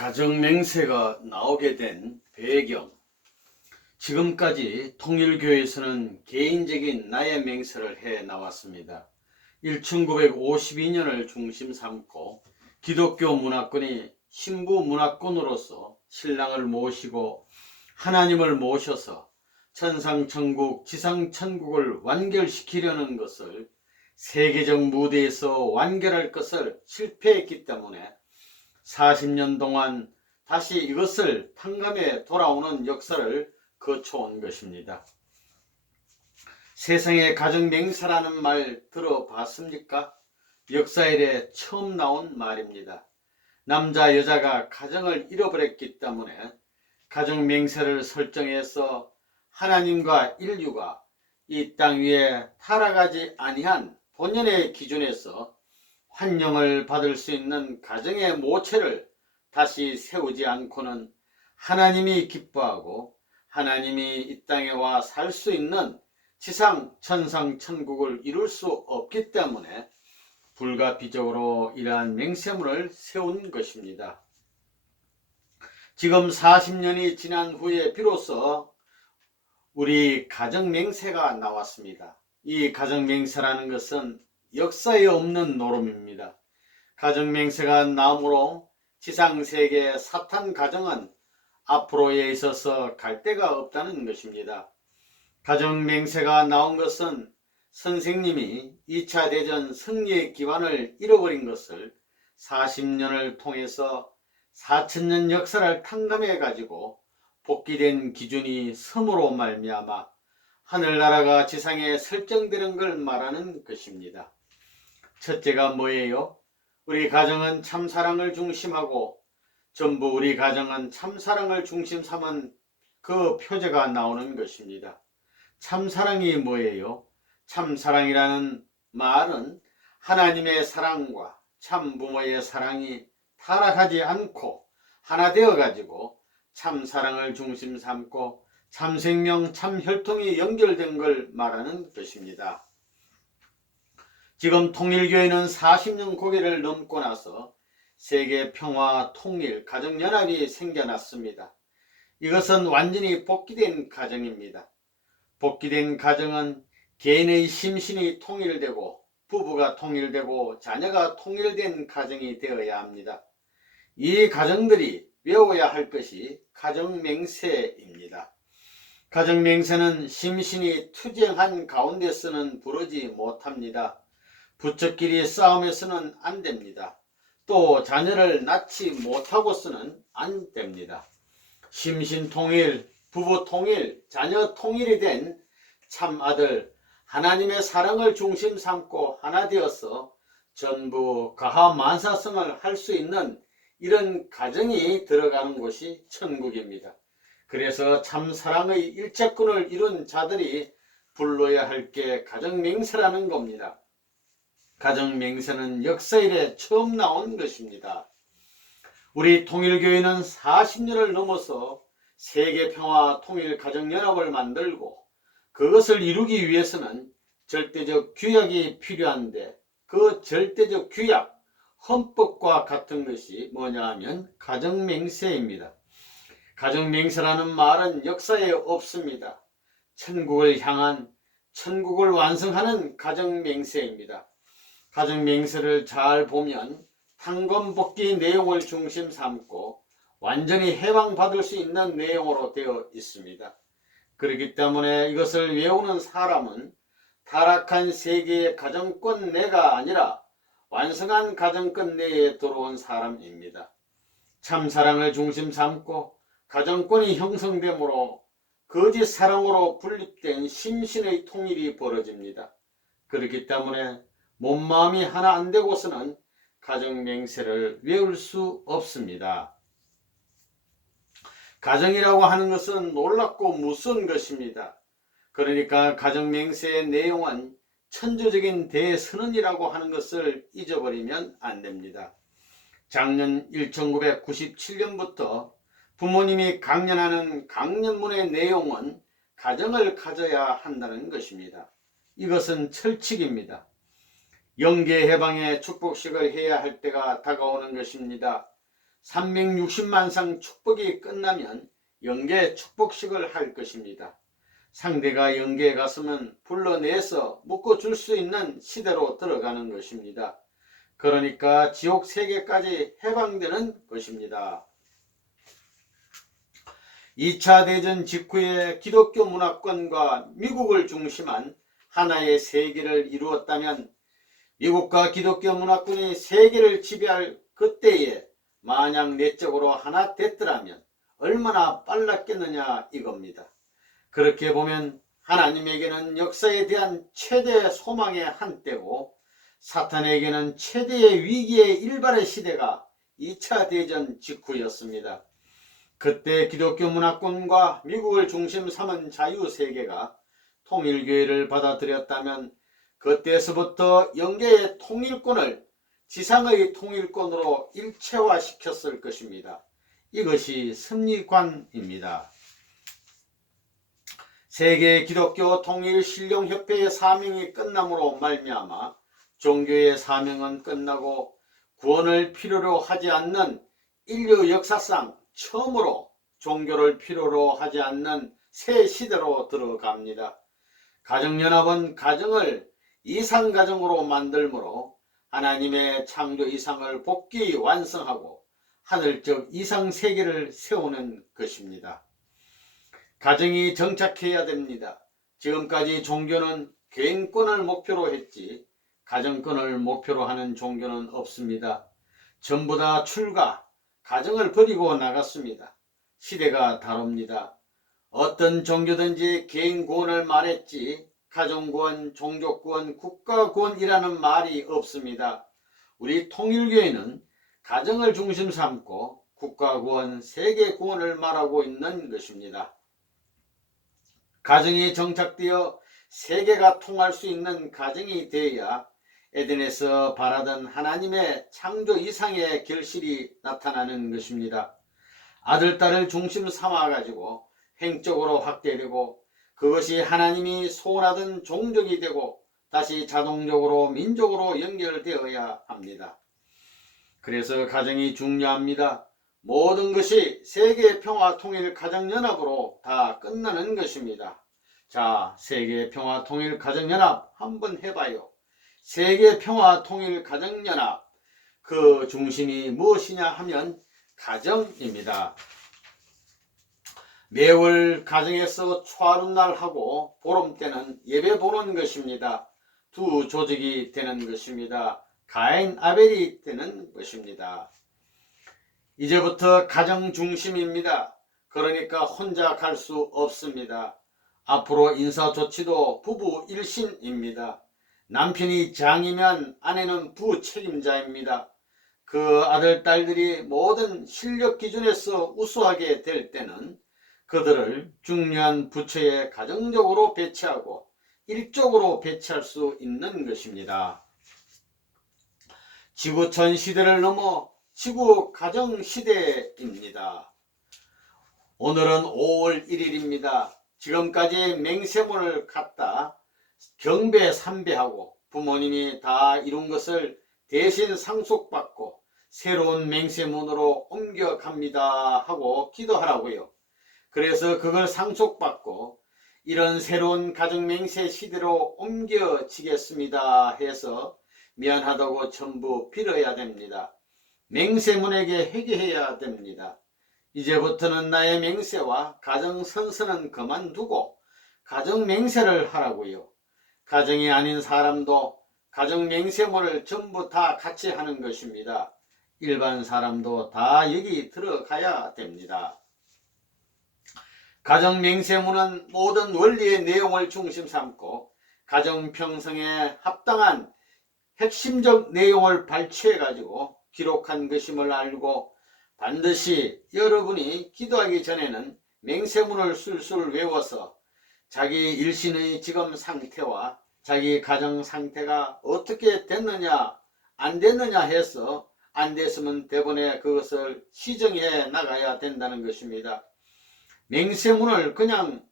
가정맹세가 나오게 된 배경. 지금까지 통일교에서는 개인적인 나의 맹세를 해 나왔습니다. 1952년을 중심 삼고 기독교 문화권이 신부 문화권으로서 신랑을 모시고 하나님을 모셔서 천상천국 지상천국을 완결시키려는 것을 세계적 무대에서 완결할 것을 실패했기 때문에 40년 동안 다시 이것을 탕감해 돌아오는 역사를 거쳐온 것입니다. 세상에 가정맹세라는 말 들어봤습니까? 역사 이래 처음 나온 말입니다. 남자 여자가 가정을 잃어버렸기 때문에 가정맹세를 설정해서 하나님과 인류가 이 땅 위에 타락하지 아니한 본연의 기준에서 환영을 받을 수 있는 가정의 모체를 다시 세우지 않고는 하나님이 기뻐하고 하나님이 이 땅에 와 살 수 있는 지상 천상 천국을 이룰 수 없기 때문에 불가피적으로 이러한 맹세문을 세운 것입니다. 지금 40년이 지난 후에 비로소 우리 가정맹세가 나왔습니다. 이 가정맹세라는 것은 역사에 없는 노름입니다. 가정맹세가 나오므로 지상세계 사탄 가정은 앞으로에 있어서 갈 데가 없다는 것입니다. 가정맹세가 나온 것은 선생님이 2차 대전 승리의 기반을 잃어버린 것을 40년을 통해서 4000년 역사를 탕감해 가지고 복귀된 기준이 섬으로 말미암아 하늘나라가 지상에 설정되는 걸 말하는 것입니다. 첫째가 뭐예요? 우리 가정은 참사랑을 중심하고 전부 우리 가정은 참사랑을 중심 삼은 그 표제가 나오는 것입니다. 참사랑이 뭐예요? 참사랑이라는 말은 하나님의 사랑과 참부모의 사랑이 타락하지 않고 하나 되어 가지고 참사랑을 중심 삼고 참생명 참혈통이 연결된 걸 말하는 것입니다. 지금 통일교회는 40년 고개를 넘고 나서 세계 평화 통일 가정연합이 생겨났습니다. 이것은 완전히 복귀된 가정입니다. 복귀된 가정은 개인의 심신이 통일되고 부부가 통일되고 자녀가 통일된 가정이 되어야 합니다. 이 가정들이 외워야 할 것이 가정맹세입니다. 가정맹세는 심신이 투쟁한 가운데서는 부르지 못합니다. 부처끼리 싸움에서는 안 됩니다. 또 자녀를 낳지 못하고서는 안 됩니다. 심신통일, 부부통일, 자녀통일이 된 참아들 하나님의 사랑을 중심 삼고 하나 되어서 전부 가하만사성을 할 수 있는 이런 가정이 들어가는 곳이 천국입니다. 그래서 참사랑의 일체권을 이룬 자들이 불러야 할 게 가정맹세라는 겁니다. 가정맹세는 역사 이래 처음 나온 것입니다. 우리 통일교회는 40년을 넘어서 세계평화 통일 가정연합을 만들고 그것을 이루기 위해서는 절대적 규약이 필요한데 그 절대적 규약, 헌법과 같은 것이 뭐냐 하면 가정맹세입니다. 가정맹세라는 말은 역사에 없습니다. 천국을 향한 천국을 완성하는 가정맹세입니다. 가정맹세를 잘 보면 탕검복귀 내용을 중심 삼고 완전히 해방받을 수 있는 내용으로 되어 있습니다. 그렇기 때문에 이것을 외우는 사람은 타락한 세계의 가정권 내가 아니라 완성한 가정권 내에 들어온 사람입니다. 참사랑을 중심 삼고 가정권이 형성되므로 거짓 사랑으로 분립된 심신의 통일이 벌어집니다. 그렇기 때문에 몸마음이 하나 안 되고서는 가정맹세를 외울 수 없습니다. 가정이라고 하는 것은 놀랍고 무서운 것입니다. 그러니까 가정맹세의 내용은 천주적인 대선언이라고 하는 것을 잊어버리면 안 됩니다. 작년 1997년부터 부모님이 강연하는 강연문의 내용은 가정을 가져야 한다는 것입니다. 이것은 철칙입니다. 영계 해방의 축복식을 해야 할 때가 다가오는 것입니다. 360만 상 축복이 끝나면 영계 축복식을 할 것입니다. 상대가 영계에 갔으면 불러내서 묶어줄 수 있는 시대로 들어가는 것입니다. 그러니까 지옥 세계까지 해방되는 것입니다. 2차 대전 직후에 기독교 문화권과 미국을 중심한 하나의 세계를 이루었다면 미국과 기독교 문화권이 세계를 지배할 그때에 만약 내적으로 하나 됐더라면 얼마나 빨랐겠느냐 이겁니다. 그렇게 보면 하나님에게는 역사에 대한 최대 소망의 한때고 사탄에게는 최대의 위기의 일발의 시대가 2차 대전 직후였습니다. 그때 기독교 문화권과 미국을 중심 삼은 자유세계가 통일교회를 받아들였다면 그때서부터 영계의 통일권을 지상의 통일권으로 일체화시켰을 것입니다. 이것이 섭리관입니다. 세계 기독교 통일신령협회의 사명이 끝남으로 말미암아 종교의 사명은 끝나고 구원을 필요로 하지 않는 인류 역사상 처음으로 종교를 필요로 하지 않는 새 시대로 들어갑니다. 가정연합은 가정을 이상가정으로 만들므로 하나님의 창조 이상을 복귀 완성하고 하늘적 이상세계를 세우는 것입니다. 가정이 정착해야 됩니다. 지금까지 종교는 개인권을 목표로 했지 가정권을 목표로 하는 종교는 없습니다. 전부 다 출가, 가정을 버리고 나갔습니다. 시대가 다릅니다. 어떤 종교든지 개인 구원을 말했지 가정구원, 종족구원, 국가구원이라는 말이 없습니다. 우리 통일교회는 가정을 중심 삼고 국가구원, 세계구원을 말하고 있는 것입니다. 가정이 정착되어 세계가 통할 수 있는 가정이 되어야 에덴에서 바라던 하나님의 창조 이상의 결실이 나타나는 것입니다. 아들, 딸을 중심 삼아가지고 횡적으로 확대되고 그것이 하나님이 소원하던 종족이 되고 다시 자동적으로 민족으로 연결되어야 합니다. 그래서 가정이 중요합니다. 모든 것이 세계 평화 통일 가정연합으로 다 끝나는 것입니다. 자, 세계 평화 통일 가정연합 한번 해봐요. 세계 평화 통일 가정연합 그 중심이 무엇이냐 하면 가정입니다. 매월 가정에서 초하룻날하고 보름 때는 예배 보는 것입니다. 두 조직이 되는 것입니다. 가인 아벨이 되는 것입니다. 이제부터 가정 중심입니다. 그러니까 혼자 갈 수 없습니다. 앞으로 인사조치도 부부 일신입니다. 남편이 장이면 아내는 부책임자입니다. 그 아들, 딸들이 모든 실력 기준에서 우수하게 될 때는 그들을 중요한 부처에 가정적으로 배치하고 일적으로 배치할 수 있는 것입니다. 지구촌 시대를 넘어 지구 가정 시대입니다. 오늘은 5월 1일입니다. 지금까지 맹세문을 갖다 경배 삼배하고 부모님이 다 이룬 것을 대신 상속받고 새로운 맹세문으로 옮겨갑니다 하고 기도하라고요. 그래서 그걸 상속받고 이런 새로운 가정맹세 시대로 옮겨지겠습니다 해서 미안하다고 전부 빌어야 됩니다. 맹세문에게 회개해야 됩니다. 이제부터는 나의 맹세와 가정선서는 그만두고 가정맹세를 하라고요. 가정이 아닌 사람도 가정맹세문을 전부 다 같이 하는 것입니다. 일반 사람도 다 여기 들어가야 됩니다. 가정맹세문은 모든 원리의 내용을 중심 삼고 가정평성에 합당한 핵심적 내용을 발췌해 가지고 기록한 것임을 알고 반드시 여러분이 기도하기 전에는 맹세문을 술술 외워서 자기 일신의 지금 상태와 자기 가정 상태가 어떻게 됐느냐 안 됐느냐 해서 안 됐으면 대본에 그것을 시정해 나가야 된다는 것입니다. 맹세문을 그냥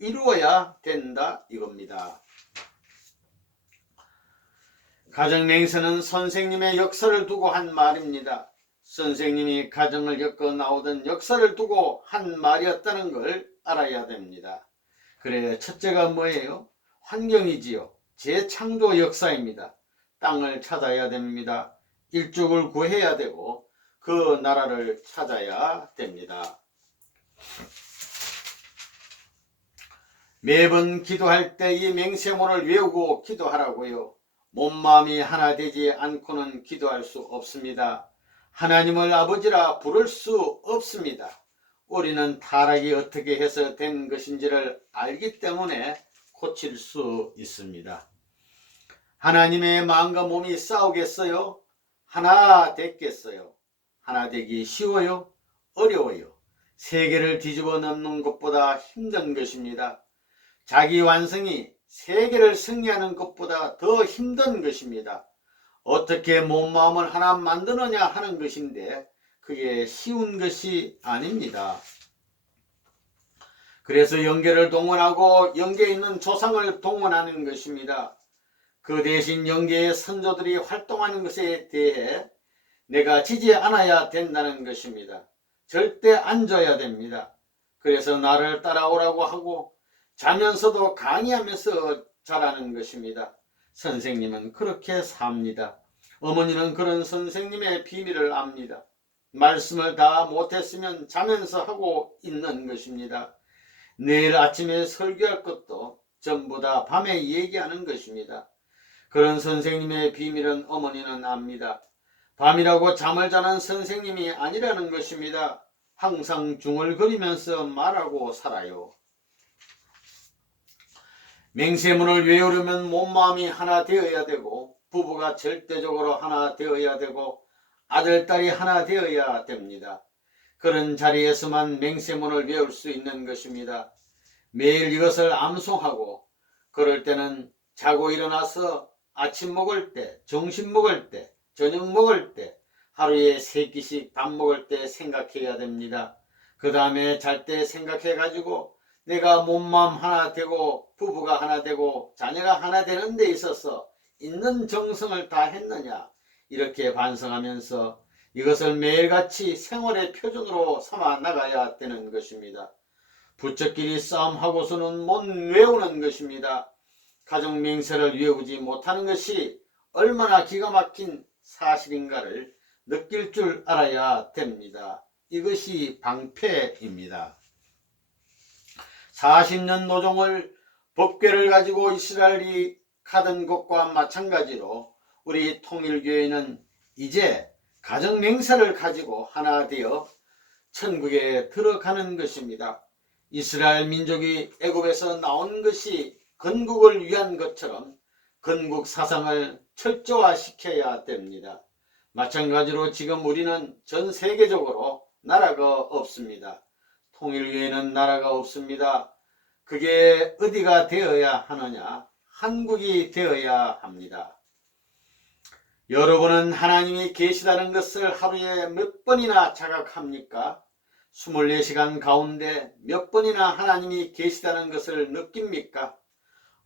이루어야 된다 이겁니다. 가정맹세는 선생님의 역사를 두고 한 말입니다. 선생님이 가정을 겪어 나오던 역사를 두고 한 말이었다는 걸 알아야 됩니다. 그래, 첫째가 뭐예요? 환경이지요. 재창조 역사입니다. 땅을 찾아야 됩니다. 일족을 구해야 되고 그 나라를 찾아야 됩니다. 매번 기도할 때 이 맹세문을 외우고 기도하라고요. 몸마음이 하나 되지 않고는 기도할 수 없습니다. 하나님을 아버지라 부를 수 없습니다. 우리는 타락이 어떻게 해서 된 것인지를 알기 때문에 고칠 수 있습니다. 하나님의 마음과 몸이 싸우겠어요? 하나 됐겠어요? 하나 되기 쉬워요? 어려워요? 세계를 뒤집어 놓는 것보다 힘든 것입니다. 자기 완성이 세계를 승리하는 것보다 더 힘든 것입니다. 어떻게 몸 마음을 하나 만드느냐 하는 것인데 그게 쉬운 것이 아닙니다. 그래서 영계를 동원하고 영계에 있는 조상을 동원하는 것입니다. 그 대신 영계의 선조들이 활동하는 것에 대해 내가 지지 않아야 된다는 것입니다. 절대 안 져야 됩니다. 그래서 나를 따라오라고 하고 자면서도 강의하면서 자라는 것입니다. 선생님은 그렇게 삽니다. 어머니는 그런 선생님의 비밀을 압니다. 말씀을 다 못했으면 자면서 하고 있는 것입니다. 내일 아침에 설교할 것도 전부 다 밤에 얘기하는 것입니다. 그런 선생님의 비밀은 어머니는 압니다. 밤이라고 잠을 자는 선생님이 아니라는 것입니다. 항상 중얼거리면서 말하고 살아요. 맹세문을 외우려면 몸마음이 하나 되어야 되고 부부가 절대적으로 하나 되어야 되고 아들, 딸이 하나 되어야 됩니다. 그런 자리에서만 맹세문을 외울 수 있는 것입니다. 매일 이것을 암송하고 그럴 때는 자고 일어나서 아침 먹을 때, 점심 먹을 때, 저녁 먹을 때, 하루에 3끼씩 밥 먹을 때 생각해야 됩니다. 그 다음에 잘 때 생각해 가지고 내가 몸마음 하나 되고 부부가 하나 되고 자녀가 하나 되는 데 있어서 있는 정성을 다 했느냐 이렇게 반성하면서 이것을 매일같이 생활의 표준으로 삼아 나가야 되는 것입니다. 부처끼리 싸움하고서는 못 외우는 것입니다. 가정 맹세를 외우지 못하는 것이 얼마나 기가 막힌 사실인가를 느낄 줄 알아야 됩니다. 이것이 방패입니다. 40년 노종을 법궤를 가지고 이스라엘이 가던 것과 마찬가지로 우리 통일교회는 이제 가정 맹세를 가지고 하나 되어 천국에 들어가는 것입니다. 이스라엘 민족이 애굽에서 나온 것이 건국을 위한 것처럼 건국 사상을 철저화시켜야 됩니다. 마찬가지로 지금 우리는 전 세계적으로 나라가 없습니다. 통일교회는 나라가 없습니다. 그게 어디가 되어야 하느냐? 한국이 되어야 합니다. 여러분은 하나님이 계시다는 것을 하루에 몇 번이나 자각합니까? 24시간 가운데 몇 번이나 하나님이 계시다는 것을 느낍니까?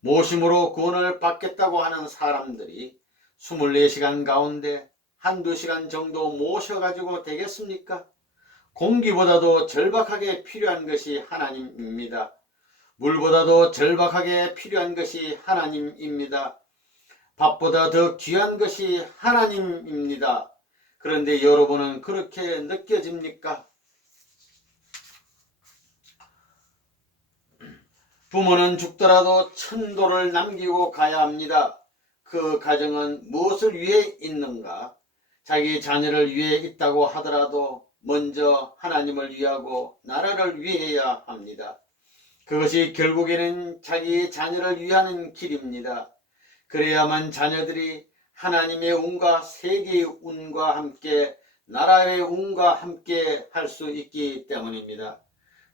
모심으로 구원을 받겠다고 하는 사람들이 24시간 가운데 한두 시간 정도 모셔가지고 되겠습니까? 공기보다도 절박하게 필요한 것이 하나님입니다. 물보다도 절박하게 필요한 것이 하나님입니다. 밥보다 더 귀한 것이 하나님입니다. 그런데 여러분은 그렇게 느껴집니까? 부모는 죽더라도 천도를 남기고 가야 합니다. 그 가정은 무엇을 위해 있는가? 자기 자녀를 위해 있다고 하더라도 먼저 하나님을 위하고 나라를 위해야 합니다. 그것이 결국에는 자기 자녀를 위하는 길입니다. 그래야만 자녀들이 하나님의 운과 세계의 운과 함께 나라의 운과 함께 할 수 있기 때문입니다.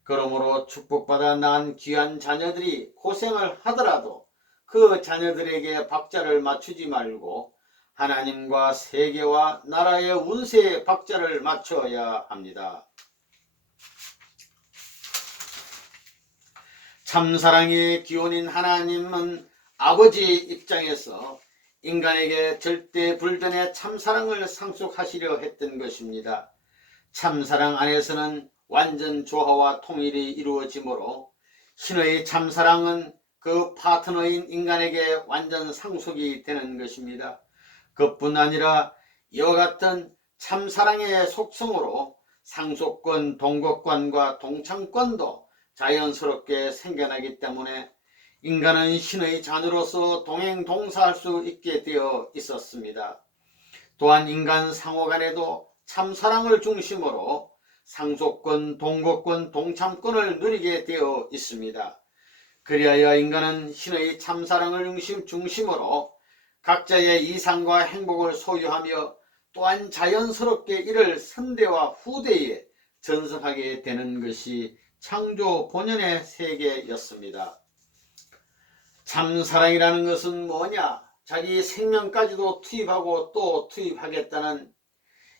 그러므로 축복받아 낳은 귀한 자녀들이 고생을 하더라도 그 자녀들에게 박자를 맞추지 말고 하나님과 세계와 나라의 운세에 박자를 맞춰야 합니다. 참사랑의 기원인 하나님은 아버지 입장에서 인간에게 절대 불변의 참사랑을 상속하시려 했던 것입니다. 참사랑 안에서는 완전 조화와 통일이 이루어지므로 신의 참사랑은 그 파트너인 인간에게 완전 상속이 되는 것입니다. 그뿐 아니라 이와 같은 참사랑의 속성으로 상속권, 동거권과 동참권도 자연스럽게 생겨나기 때문에 인간은 신의 자녀로서 동행동사할 수 있게 되어 있었습니다. 또한 인간 상호 간에도 참사랑을 중심으로 상속권, 동거권, 동참권을 누리게 되어 있습니다. 그리하여 인간은 신의 참사랑을 중심으로 각자의 이상과 행복을 소유하며 또한 자연스럽게 이를 선대와 후대에 전승하게 되는 것이 창조 본연의 세계였습니다. 참사랑이라는 것은 뭐냐? 자기 생명까지도 투입하고 또 투입하겠다는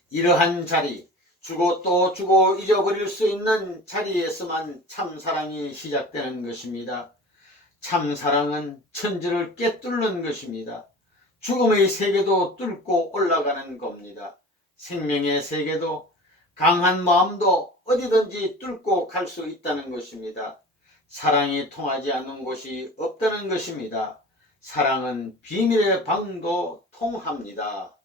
이러한 자리, 주고 또 주고 잊어버릴 수 있는 자리에서만 참사랑이 시작되는 것입니다. 참사랑은 천지를 꿰뚫는 것입니다. 죽음의 세계도 뚫고 올라가는 겁니다. 생명의 세계도 강한 마음도 어디든지 뚫고 갈 수 있다는 것입니다. 사랑이 통하지 않는 곳이 없다는 것입니다. 사랑은 비밀의 방도 통합니다.